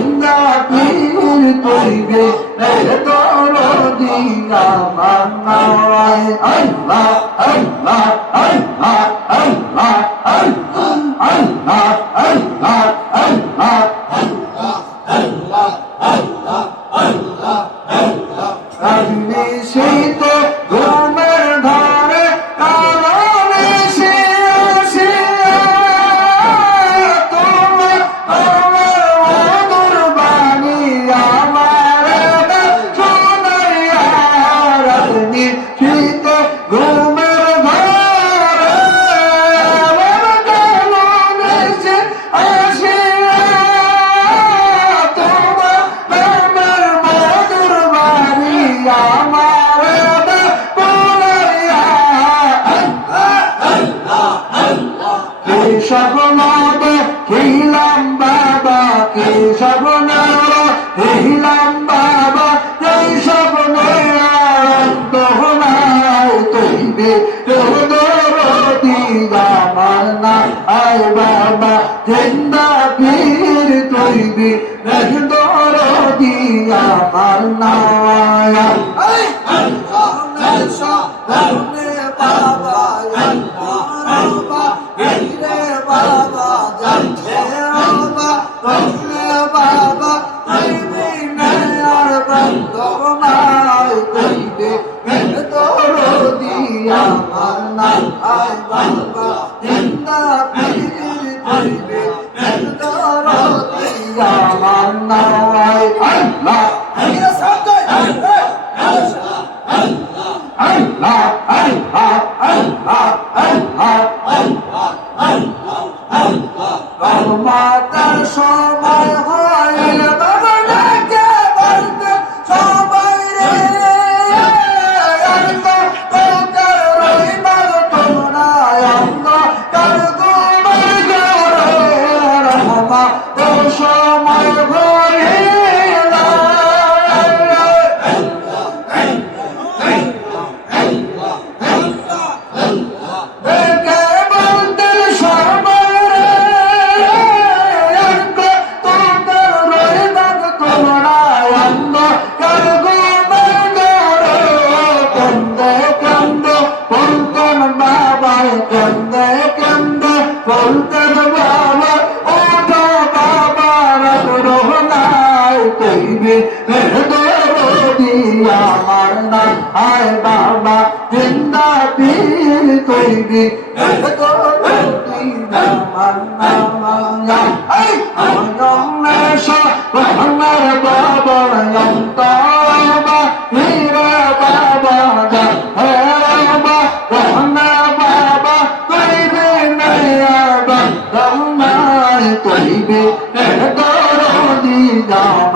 জিন্দা পীর কইবে দরদিনা মানায় আল্লাহ আল্লাহ আল্লাহ আল্লাহ আল্লাহ আল্লাহ আল্লাহ আল্লাহ। স্বপ্নত হইলাম বাবা কি স্বপ্ন হইলাম বাবা এই স্বপ্ন তোহনাও তৈবে আমার নাম আয় বাবা জিন্দা পীর তৈবে দরদি আমার নাম আয় আল্লাহ বাবা কইবে আমার নাম হায় বাবা জিন্দা পীর কইবে আমার নাম আমার বাবা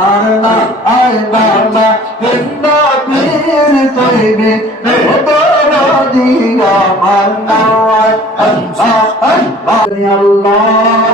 আল্লাহ আল্লাহ হিন্দা পীর তৈবে আল্লাহ আল্লাহ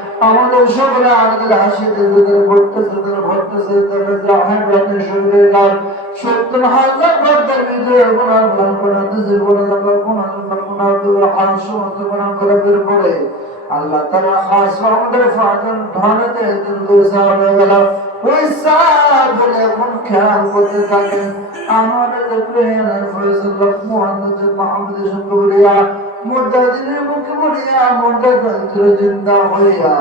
আমাদের সকলে আমাদের হাসিতে তাদের ভক্তছে তারা ভক্তছে তারা জাহান রাতে শুনবে তার সত্তর হাজার ভক্তের ভিতরে গুণার ভার করা দিছে বলে আমরা গুণার ভার করা দেবে হাস গুণা করে বের করে আল্লাহ তারা হাস আমাদের ফাজন ধনেতে কিন্তু সাহাবে গেল। ওই সাহাব বলে এখন খেয়াল করতে থাকেন আমাদের প্রেমের ফয়সল মহান মাহমুদের সঙ্গে মুদাজিনের মুখে বলিয়া মুদা যন্ত্র জিন্দা হইয়া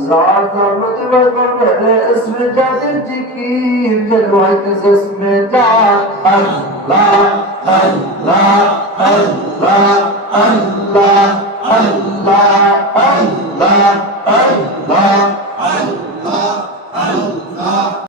যার তার প্রতিবার করবে ইসমে জাতির জিকির যে রোহাইতেছে ইসমে জাত আল্লাহ আল্লাহ আল্লাহ আল্লাহ আল্লাহ আল্লাহ আল্লাহ